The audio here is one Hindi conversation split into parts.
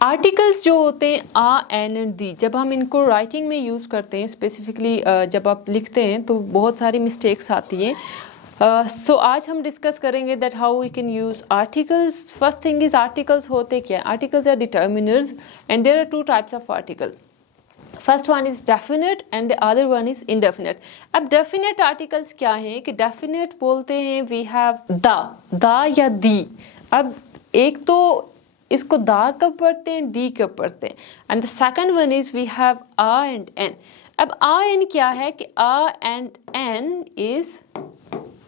आर्टिकल्स जो होते हैं आ, एन एंड दी, जब हम इनको राइटिंग में यूज़ करते हैं, स्पेसिफिकली जब आप लिखते हैं तो बहुत सारी मिस्टेक्स आती हैं। सो आज हम डिस्कस करेंगे that how we can use articles. First thing is articles होते क्या है? Articles are determiners and there are two types of article. First one is definite and the other one is indefinite. अब डेफिनेट आर्टिकल्स क्या हैं कि डेफिनेट बोलते हैं वी हैव द या दी। अब एक तो इसको दा कब पढ़ते हैं, डी कब पढ़ते हैं। And the second one is we have a and an. अब आ एन क्या है कि a and an is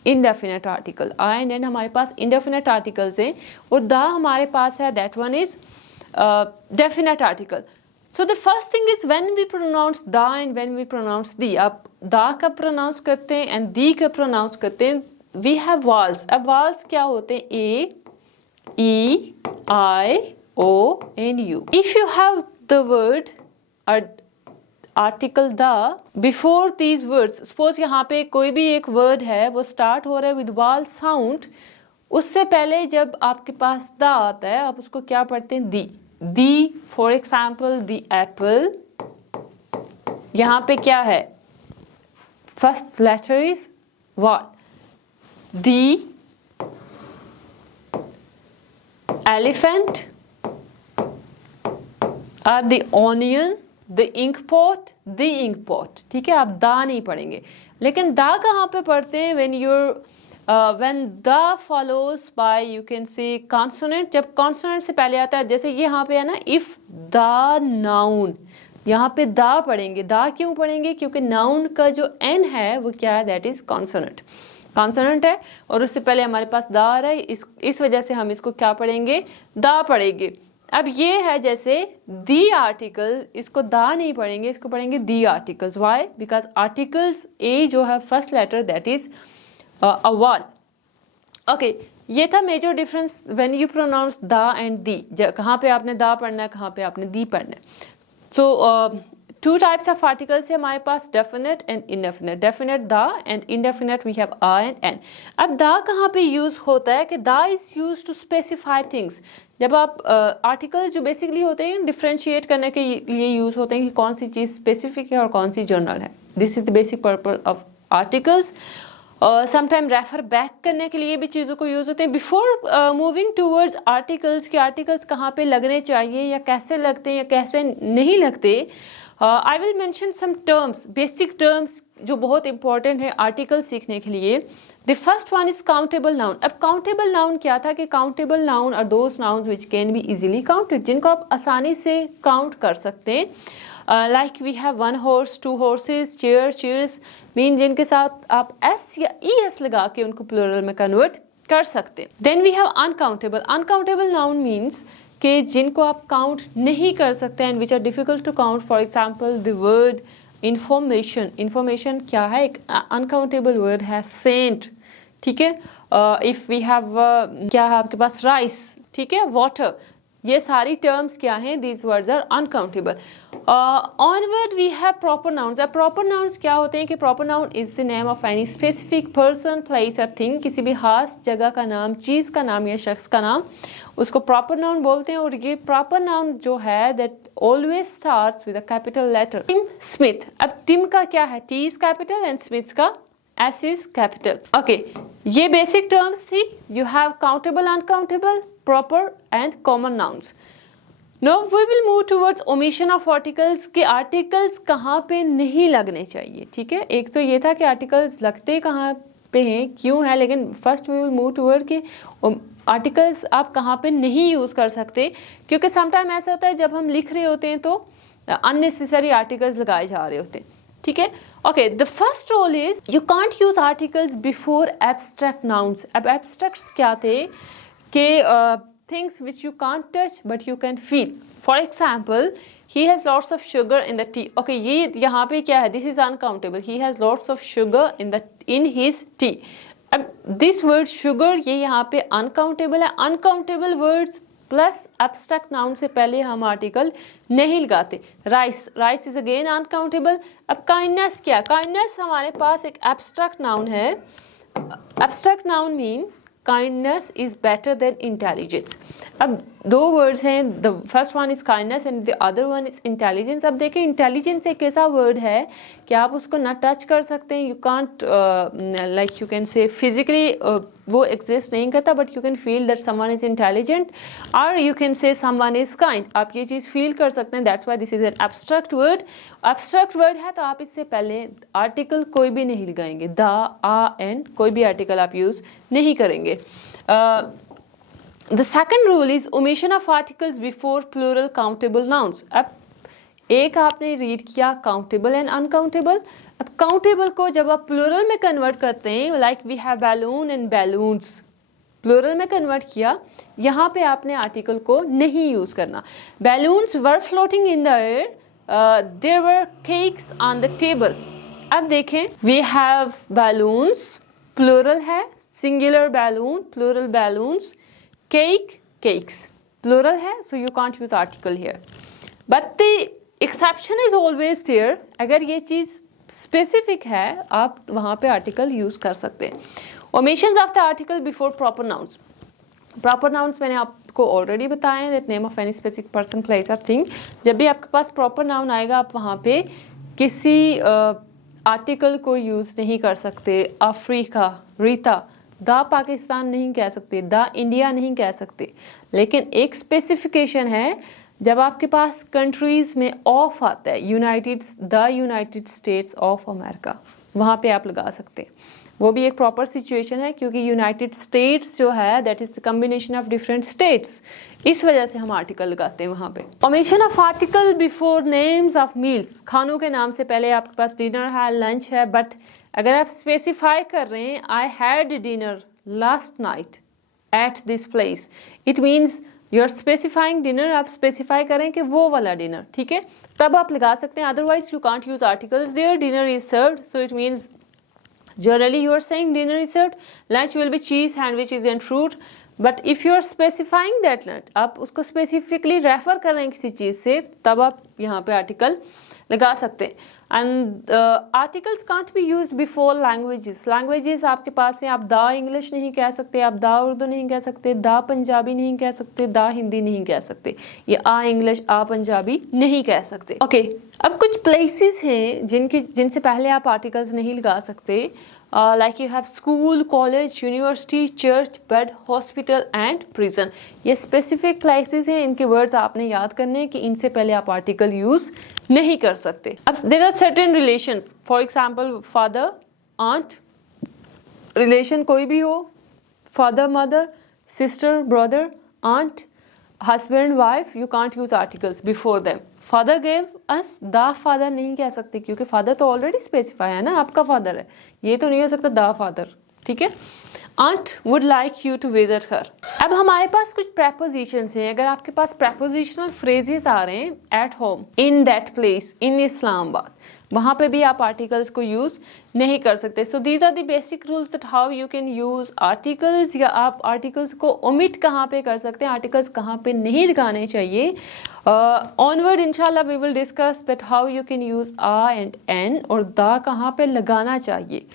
indefinite article. A and an हमारे पास इनडेफिनेट आर्टिकल्स हैं और दा हमारे पास है, that one is definite article. So the first thing is when we pronounce da and when we pronounce di. आप da कब pronounce करते हैं and di कब pronounce करते हैं? We have vowels. अब vowels क्या होते हैं? A, E, I, O and U. If you have the word or article da before these words, suppose यहाँ पे कोई भी एक word है वो start हो रहा है with vowel sound, उससे पहले जब आपके पास da आता है आप उसको क्या पढ़ते हैं? The. The for example the apple, यहाँ पे क्या है? First letter is what? The elephant और the onion, the ink pot, the ink pot. ठीक है, आप दा नहीं पढ़ेंगे, लेकिन दा कहाँ पे पढ़ते हैं? When your when the follows by you can say consonant। जब consonant से पहले आता है, जैसे ये यहाँ पे है ना, if the noun, यहाँ पे दा पढ़ेंगे। दा क्यों पढ़ेंगे? क्योंकि noun का जो n है वो क्या है? that is consonant। consonant है और उससे पहले हमारे पास दा आ रहा है, इस वजह से हम इसको क्या पढ़ेंगे? दा पढ़ेंगे। अब ये है जैसे दी आर्टिकल, इसको दा नहीं पढ़ेंगे, इसको पढ़ेंगे the articles. Why? Because articles a जो है first letter that is a vowel। Okay, ये था major difference when you pronounce the and the. कहाँ पे आपने दा पढ़ना है, कहाँ पे आपने दी पढ़ना है। So two types of articles है हमारे पास, definite and indefinite. Definite the and indefinite we have a and an. अब दा कहाँ पे यूज होता है कि the is use to specify things. जब आप आर्टिकल्स जो बेसिकली होते हैं डिफ्रेंशिएट करने के लिए यूज होते हैं कि कौन सी चीज़ स्पेसिफिक है और कौन सी जनरल है। This is the basic purpose of articles. Sometime refer back करने के लिए भी चीज़ों को यूज़ होते हैं। बिफोर मूविंग टूवर्ड्स आर्टिकल्स, के आर्टिकल्स कहाँ पे लगने चाहिए या कैसे लगते हैं या कैसे नहीं लगते, I will mention some terms, basic terms जो बहुत इंपॉर्टेंट है आर्टिकल सीखने के लिए। The first one is countable noun. अब काउंटेबल नाउन क्या था कि countable noun are those nouns which can be easily counted, जिनको आप आसानी से काउंट कर सकते हैं। Like we have one horse, two horses, chair, chairs, mean जिनके साथ आप एस या ई एस लगा के उनको प्लूरल में कन्वर्ट कर सकते हैं। Then we have uncountable. Uncountable noun means कि जिनको आप काउंट नहीं कर सकते and which are difficult to count. For example the word information. Information क्या है? एक अनकाउंटेबल वर्ड है। सेंट, ठीक है। इफ वी हैव क्या है आपके पास? राइस, ठीक है, वाटर। ये सारी टर्म्स क्या हैं? These words are uncountable. Onward we have proper nouns. अब प्रॉपर नाउन्स क्या होते हैं कि proper noun is the name of any specific person, place और थिंग। किसी भी खास जगह का नाम, चीज़ का नाम या शख्स का नाम, उसको प्रॉपर नाउन बोलते हैं। और ये प्रॉपर नाउन जो है that always starts with a capital letter. Tim Smith. अब टिम का क्या है? T is capital and Smith का एस इज कैपिटल। ओके, ये बेसिक टर्म्स थी। You have countable, uncountable, proper and common nouns. Now we will move towards omission of articles, के आर्टिकल्स कहाँ पे नहीं लगने चाहिए। ठीक है, एक तो ये था कि आर्टिकल्स लगते कहाँ पे हैं, क्यों है, लेकिन first we will move toward कि आर्टिकल्स आप कहाँ पे नहीं यूज़ कर सकते, क्योंकि समटाइम ऐसा होता है जब हम लिख रहे होते हैं तो अननेसेसरी आर्टिकल्स लगाए जा रहे होते हैं। ठीक है, okay. The first rule is you can't use articles before abstract nouns. अब एब्स्ट्रैक्ट्स क्या थे कि things which you can't touch but you can feel. For example, he has lots of sugar in the tea. Okay, ये यहाँ पे क्या है? This is uncountable. He has lots of sugar in his tea. अब this word sugar ये यहाँ पे uncountable है। uncountable words plus abstract noun से पहले हम article नहीं लगाते। rice is again uncountable। अब kindness क्या? kindness हमारे पास एक abstract noun है। abstract noun mean kindness is better than intelligence। अब दो वर्ड्स हैं, the first one is kindness and the other one is intelligence. अब देखिए इंटेलिजेंस एक ऐसा वर्ड है कि आप उसको ना टच कर सकते हैं, you can't like you can say physically वो एग्जिस्ट नहीं करता, but you can feel that someone is intelligent और you can say someone is kind. आप ये चीज़ फील कर सकते हैं, that's why this is an abstract word. Abstract word है तो आप इससे पहले आर्टिकल कोई भी नहीं लगाएंगे, द, आ, एन, कोई भी आर्टिकल आप यूज़ नहीं करेंगे। The second rule is omission of articles before plural countable nouns. अब एक आपने रीड किया countable and uncountable। अब countable को जब आप plural में कन्वर्ट करते हैं, like we have balloon and balloons, plural में कन्वर्ट किया, यहाँ पे आपने आर्टिकल को नहीं यूज करना। Balloons were floating in the air, there were cakes on the table। अब देखें we have balloons, plural है, singular balloon, plural balloons, cake, cakes, plural है, so you can't use article here, but the exception is always there। अगर ये चीज़ specific है आप वहाँ पे article use कर सकते हैं। omissions of the article before proper nouns। proper nouns मैंने आपको already बताया है, that name of any specific person, place or thing। जब भी आपके पास proper noun आएगा आप वहाँ पे किसी article को use नहीं कर सकते। अफ्रीका, रीता, द पाकिस्तान नहीं कह सकते, द इंडिया नहीं कह सकते, लेकिन एक स्पेसिफिकेशन है जब आपके पास कंट्रीज में ऑफ आता है, यूनाइटेड स्टेट्स ऑफ अमेरिका, वहाँ पे आप लगा सकते हैं। वो भी एक प्रॉपर सिचुएशन है क्योंकि यूनाइटेड स्टेट्स जो है that is the combination of different states, इस वजह से हम आर्टिकल लगाते हैं वहाँ पे। Omission of article before names of meals. खानों के नाम से पहले आपके पास डिनर है, लंच है, बट अगर आप स्पेसिफाई कर रहे हैं I had dinner last night at this place, it means you are specifying dinner, आप स्पेसिफाई करें कि वो वाला डिनर, ठीक है, तब आप लगा सकते हैं। Otherwise you can't use articles there. Dinner is served, so it means generally you are saying dinner is served, lunch will be cheese, sandwiches and fruit, but if you are specifying that lunch, आप उसको specifically refer कर रहे हैं किसी चीज़ से, तब आप यहाँ पे article लगा सकते हैं। and articles can't be used before languages आपके पास हैं, आप द इंग्लिश नहीं कह सकते, आप द उर्दू नहीं कह सकते, द पंजाबी नहीं कह सकते, द हिंदी नहीं कह सकते, ये आ इंग्लिश, आ पंजाबी नहीं कह सकते। ओके, अब कुछ प्लेसेस हैं जिनसे पहले आप आर्टिकल्स नहीं लगा सकते, like you have school, college, university, church, bed, hospital and prison. ये स्पेसिफिक प्लेसेस हैं, इनके वर्ड्स आपने याद करने हैं कि इनसे पहले आप आर्टिकल यूज नहीं कर सकते। अब there are certain relations, for example father, aunt, relation कोई भी हो, father mother, sister brother, aunt, husband wife, you can't use articles before them. Father gave us, the father नहीं कह सकते क्योंकि फादर तो ऑलरेडी स्पेसिफाई है ना, आपका फादर है, ये तो नहीं हो सकता द फादर, ठीक है। Aunt would like you to visit her. अब हमारे पास कुछ प्रेपोजिशंस हैं, अगर आपके पास प्रेपोजिशनल फ्रेजेस आ रहे हैं, at home, in that place, in Islamabad, वहाँ पे भी आप आर्टिकल्स को यूज नहीं कर सकते। So these are the basic rules that how you can use articles, या आप आर्टिकल्स को ओमिट कहाँ पे कर सकते हैं, आर्टिकल्स कहाँ पे नहीं लगाने चाहिए। ऑनवर्ड इंशाल्लाह we will discuss that how you can use a and an, और द कहाँ पे लगाना चाहिए।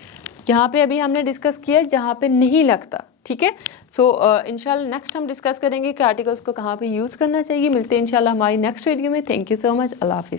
यहाँ पे अभी हमने डिस्कस किया जहाँ पे नहीं लगता, ठीक है। सो इंशाल्लाह नेक्स्ट हम डिस्कस करेंगे कि आर्टिकल्स को कहाँ पे यूज करना चाहिए। मिलते हैं इंशाल्लाह हमारी नेक्स्ट वीडियो में। थैंक यू सो मच, अल्लाह हाफिज़।